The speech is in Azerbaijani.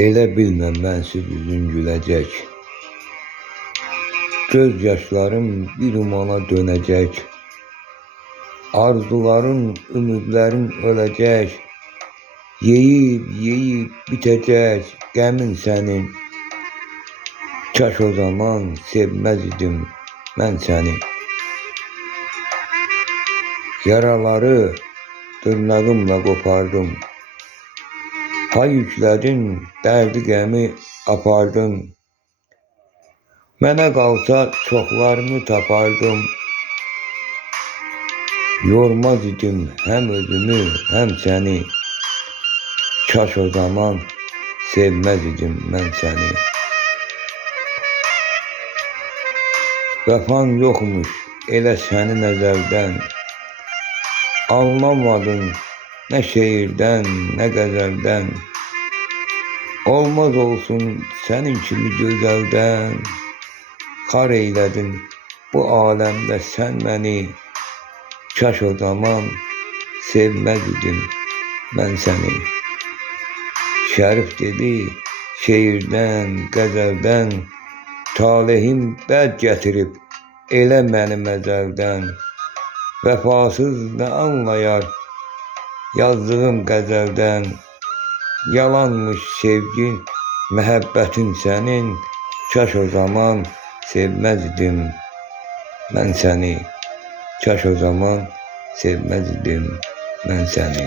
Elə bilməm mənsiz üzün güləcək. Göz yaşlarım bir umana dönəcək. Arzuların, ümidlərin öləcək. Yeyib bitəcək qəmin sənin. Kaş o zaman sevməz idim mən səni. Yaraları dırnağımla qopardım. Pay yüklədin, dərdi qəmi apardın. Mənə qalsa çoxlarını tapardım. Yormaz idim həm özümü, həm səni. Kaş o zaman sevməz idim mən səni. Vəfan yoxmuş elə sənin əzəldən. Anlamadın nə şeirdən, nə qəzəldən. Olmaz olsun sənin kimi gözəldən. Xar eylədin bu aləmdə sən məni. Kaş o zaman sevməz idim mən səni. Şərif dedi şeirdən, qəzəldən. Talehim bəd gətirib elə mənim əzəldən. Vəfasız nə anlayar yazdığım qəzəldən. Yalanmış sevgin, məhəbbətin sənin. Kaş o zaman sevməz idim mən səni. Kaş o zaman sevməz idim mən səni.